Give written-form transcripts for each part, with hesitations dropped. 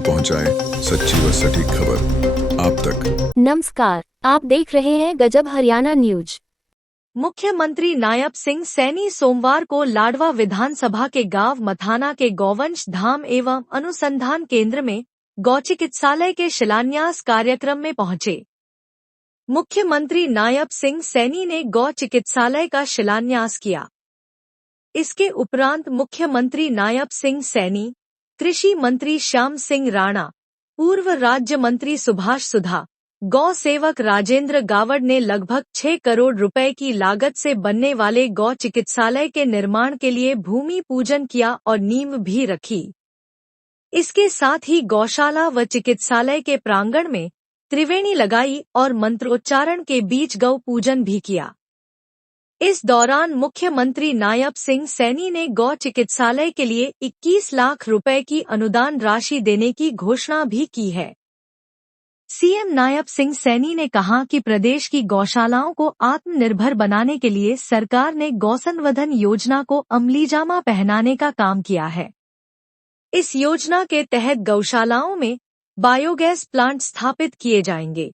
जो पहुंचाए सच्ची व सटीक खबर आप तक। नमस्कार, आप देख रहे हैं गजब हरियाणा न्यूज। मुख्यमंत्री नायब सिंह सैनी सोमवार को लाडवा विधानसभा के गांव मथाना के गौवंश धाम एवं अनुसंधान केंद्र में गौ चिकित्सालय के शिलान्यास कार्यक्रम में पहुंचे। मुख्यमंत्री नायब सिंह सैनी ने गौ चिकित्सालय का शिलान्यास किया। इसके उपरांत मुख्यमंत्री नायब सिंह सैनी, कृषि मंत्री श्याम सिंह राणा, पूर्व राज्य मंत्री सुभाष सुधा, गौ सेवक राजेंद्र गावड़ ने लगभग 6 करोड़ रुपए की लागत से बनने वाले गौ चिकित्सालय के निर्माण के लिए भूमि पूजन किया और नींव भी रखी। इसके साथ ही गौशाला व चिकित्सालय के प्रांगण में त्रिवेणी लगाई और मंत्रोच्चारण के बीच गौ पूजन भी किया। इस दौरान मुख्यमंत्री नायब सिंह सैनी ने गौ चिकित्सालय के लिए 21 लाख रुपए की अनुदान राशि देने की घोषणा भी की है। सीएम नायब सिंह सैनी ने कहा कि प्रदेश की गौशालाओं को आत्मनिर्भर बनाने के लिए सरकार ने गौसंवर्धन योजना को अमलीजामा पहनाने का काम किया है। इस योजना के तहत गौशालाओं में बायोगैस प्लांट स्थापित किए जाएंगे।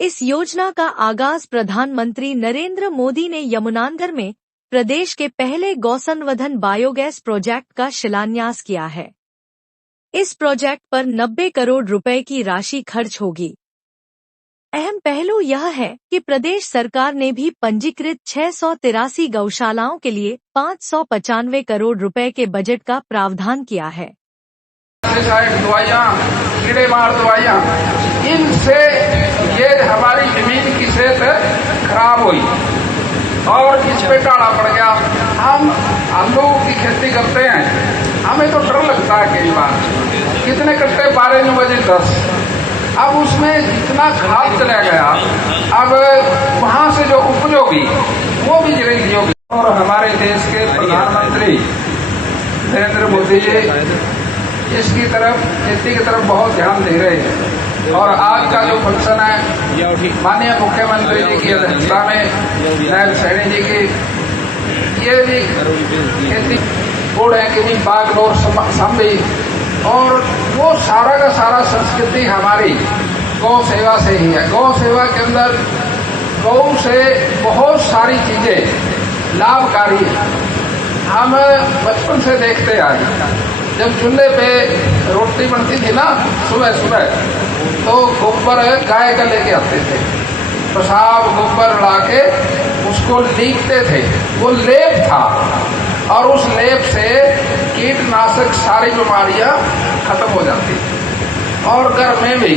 इस योजना का आगाज प्रधानमंत्री नरेंद्र मोदी ने यमुनानगर में प्रदेश के पहले गौसंवर्धन बायोगैस प्रोजेक्ट का शिलान्यास किया है। इस प्रोजेक्ट पर 90 करोड़ रुपए की राशि खर्च होगी। अहम पहलू यह है कि प्रदेश सरकार ने भी पंजीकृत 683 गौशालाओं के लिए 595 करोड़ रुपए के बजट का प्रावधान किया है। दवाइयाँ, कीड़ेमार दवाइयाँ, इनसे ये हमारी जमीन की सेहत खराब हुई और इस पे काला पड़ गया। हम आलू की खेती करते हैं, हमें तो डर लगता है कई बार, कितने कट्टे 12 बजे 10, अब उसमें जितना खाद चला गया, अब वहाँ से जो उपज होगी वो भी गिरेगी होगी। और हमारे देश के प्रधानमंत्री नरेंद्र मोदी जी इसकी तरफ, खेती की तरफ बहुत ध्यान दे रहे हैं। और आज का जो फंक्शन है माननीय मुख्यमंत्री जी की अध्यक्षता में नायब सैनी जी की, ये भी खेती गुड़ है कि जी बागडोर संभी, और वो सारा का सारा संस्कृति हमारी गौ सेवा से ही है। गौ सेवा के अंदर गौ से बहुत सारी चीजें लाभकारी है। हम बचपन से देखते आए, जब चूल्हे पे रोटी बनती थी ना सुबह सुबह, तो गोबर गाय का लेके आते थे, पेशाब गोबर ला के उसको लीपते थे, वो लेप था और उस लेप से कीटनाशक सारी बीमारियां खत्म हो जाती। और घर में भी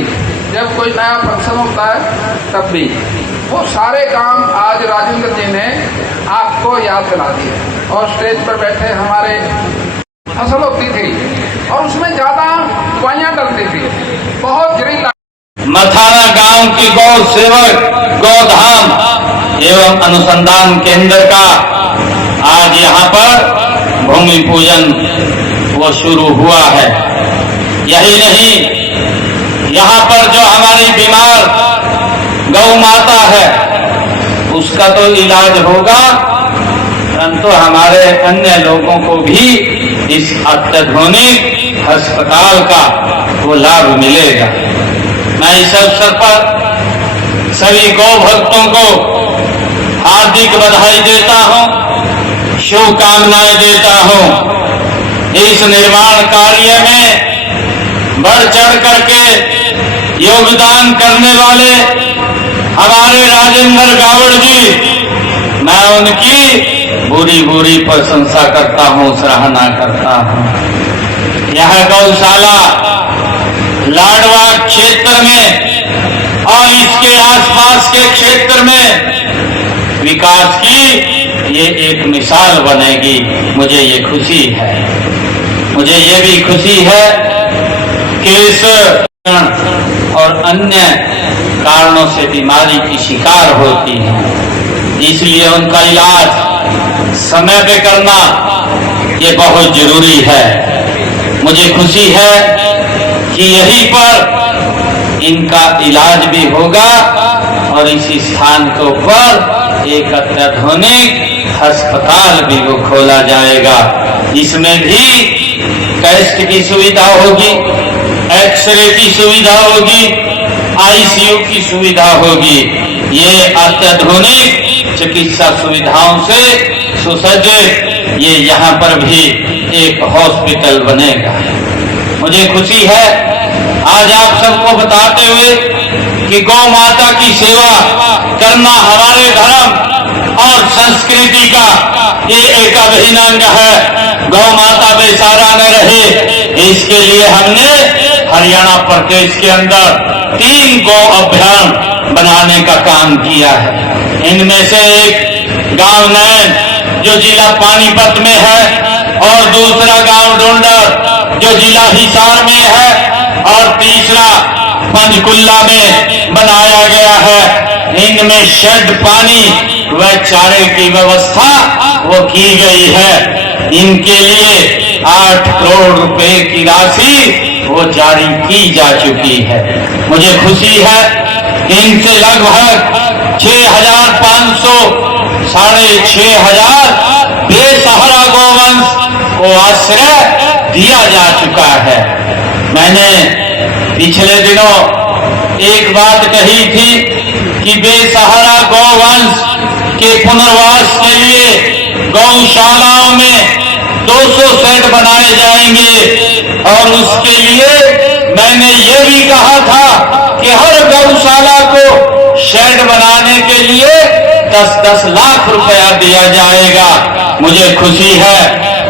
जब कोई नया फंक्शन होता है तब भी वो सारे काम आज राजेंद्र जी ने आपको याद दिला दिए। और स्टेज पर बैठे हमारे फसल होती थी और उसमें ज्यादा दवाइयां डलती थी, बहुत जहरीला। मथाना गांव की गौ सेवक गौधाम एवं अनुसंधान केंद्र का आज यहाँ पर भूमि पूजन वो शुरू हुआ है। यही नहीं, यहाँ पर जो हमारी बीमार गौ माता है उसका तो इलाज होगा, परंतु हमारे अन्य लोगों को भी इस अत्याधुनिक अस्पताल का वो लाभ मिलेगा। मैं इस अवसर पर सभी गौ भक्तों को हार्दिक बधाई देता हूँ, शुभकामनाएं देता हूँ। इस निर्माण कार्य में बढ़ चढ़ करके योगदान करने वाले हमारे राजेंद्र गावड़ जी, मैं उनकी बुरी बुरी प्रशंसा करता हूँ, सराहना करता हूँ। यह गौशाला लाडवा क्षेत्र में और इसके आसपास के क्षेत्र में विकास की ये एक मिसाल बनेगी। मुझे ये खुशी है। मुझे ये भी खुशी है कि इस और अन्य कारणों से बीमारी की शिकार होती है, इसलिए उनका इलाज समय पे करना ये बहुत जरूरी है। मुझे खुशी है कि यहीं पर इनका इलाज भी होगा और इसी स्थान के ऊपर एक अत्याधुनिक अस्पताल भी वो खोला जाएगा। इसमें भी कैस्ट की सुविधा होगी, एक्सरे की सुविधा होगी, आईसीयू की सुविधा होगी। ये अत्याधुनिक चिकित्सा सुविधाओं से सुसज्जित ये यहाँ पर भी एक हॉस्पिटल बनेगा। मुझे खुशी है आज आप सबको बताते हुए कि गौ माता की सेवा करना हमारे धर्म और संस्कृति का ये एक अभिन्न अंग है। गौ माता बेसहारा न रहे, इसके लिए हमने हरियाणा प्रदेश के अंदर 3 गौ अभ्यारण बनाने का काम किया है। इनमें से एक गांव नैन जो जिला पानीपत में है, और दूसरा गांव डोंडर जो जिला हिसार में है, और तीसरा पंचकुला में बनाया गया है। इनमें शेड, पानी व चारे की व्यवस्था वो की गई है। इनके लिए 8 करोड़ रुपए की राशि वो जारी की जा चुकी है। मुझे खुशी है इनसे लगभग 6,500 6,500 बेसहारा गौवंश को आश्रय दिया जा चुका है। मैंने पिछले दिनों एक बात कही थी कि बेसहारा गौवंश के पुनर्वास के लिए गौशालाओं में 200 शेड बनाए जाएंगे, और उसके लिए मैंने ये भी कहा था कि हर गौशाला को शेड बनाने के लिए 10-10 लाख रुपया दिया जाएगा। मुझे खुशी है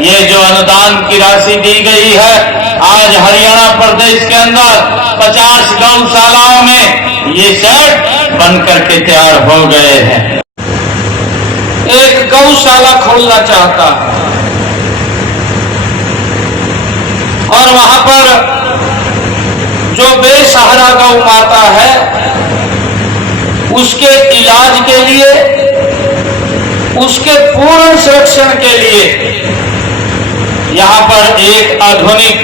ये जो अनुदान की राशि दी गई है, आज हरियाणा प्रदेश के अंदर 50 गौशालाओं में ये शेड बनकर के तैयार हो गए हैं। एक गौशाला खोलना चाहता और वहां पर जो बेसहारा गौ माता है उसके इलाज के लिए, उसके पूर्ण संरक्षण के लिए यहां पर एक आधुनिक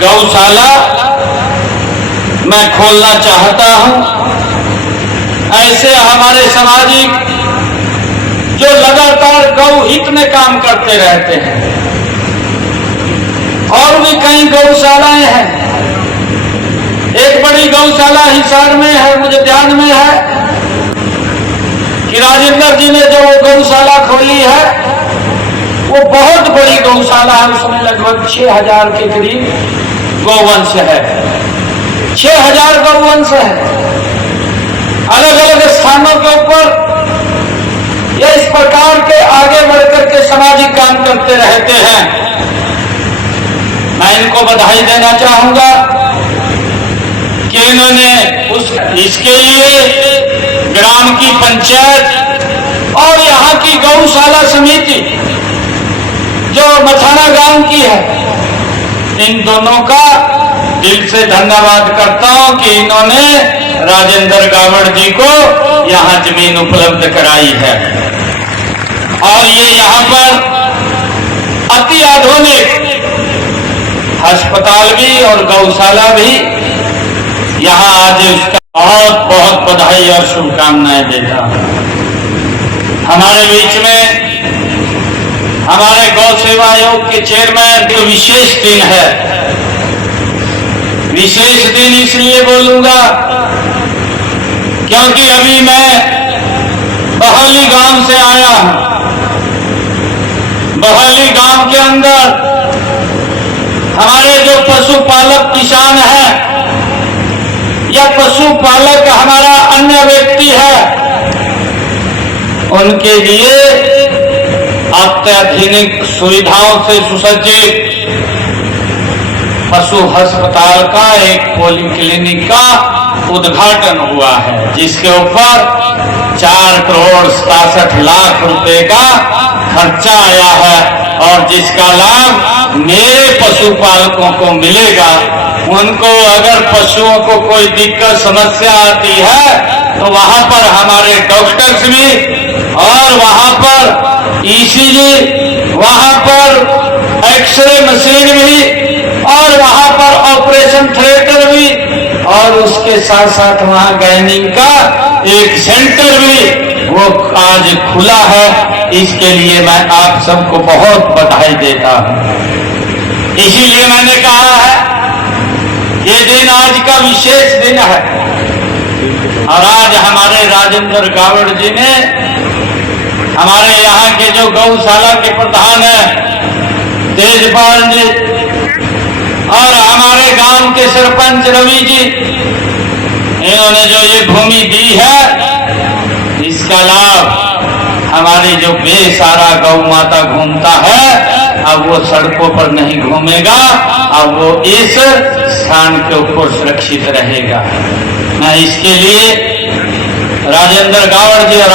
गौशाला मैं खोलना चाहता हूं। ऐसे हमारे सामाजिक जो लगातार गौ हित में काम करते रहते हैं, और भी कई गौशालाएं हैं। एक बड़ी गौशाला हिसार में है, मुझे ध्यान में है कि राजेंद्र जी ने जो वो गौशाला खोली है वो बहुत बड़ी गौशाला है। उसमें लगभग 6,000 के करीब गौवंश है। 6,000 गौवंश है। अलग अलग स्थानों के ऊपर ये इस प्रकार के आगे बढ़कर के सामाजिक काम करते रहते हैं। मैं इनको बधाई देना चाहूंगा कि इन्होंने इसके लिए ग्राम की पंचायत और यहाँ की गौशाला समिति जो मथाना गांव की है, इन दोनों का दिल से धन्यवाद करता हूं कि इन्होंने राजेंद्र गावड़ जी को यहाँ जमीन उपलब्ध कराई है। और ये यहाँ पर अति आधुनिक अस्पताल भी और गौशाला भी यहाँ आज उसका बहुत बहुत बधाई और शुभकामनाएं देता हूं। हमारे बीच में हमारे गौ सेवा आयोग के चेयरमैन जो विशेष दिन है, विशेष दिन इसलिए बोलूंगा क्योंकि अभी मैं बहली गांव से आया हूं। बहली गांव के अंदर हमारे जो पशुपालक किसान हैं या पशुपालक हमारा अन्य व्यक्ति है, उनके लिए अत्याधुनिक सुविधाओं से सुसज्जित पशु अस्पताल का एक पॉलीक्लिनिक का उद्घाटन हुआ है, जिसके ऊपर 4 करोड़ 67 लाख रुपए का खर्चा आया है, और जिसका लाभ मेरे पशुपालकों को मिलेगा। उनको अगर पशुओं को कोई दिक्कत समस्या आती है तो वहां पर हमारे डॉक्टर्स भी, और वहां पर ईसीजी, वहां पर एक्सरे मशीन भी, और वहां पर ऑपरेशन थिएटर भी, और उसके साथ साथ वहां गायनिंग का एक सेंटर भी वो आज खुला है। इसके लिए मैं आप सबको बहुत बधाई देता हूं। इसीलिए मैंने कहा है ये दिन आज का विशेष दिन है और आज हमारे राजेंद्र गावड़ जी ने, हमारे यहाँ के जो गौशाला के प्रधान हैं तेजपाल जी और हमारे गांव के सरपंच रवि जी, इन्होंने जो ये भूमि दी है, इसका लाभ हमारी जो बेसहारा गौ माता घूमता है, अब वो सड़कों पर नहीं घूमेगा, अब वो इस स्थान के ऊपर सुरक्षित रहेगा। मैं इसके लिए राजेंद्र गावड़ जी और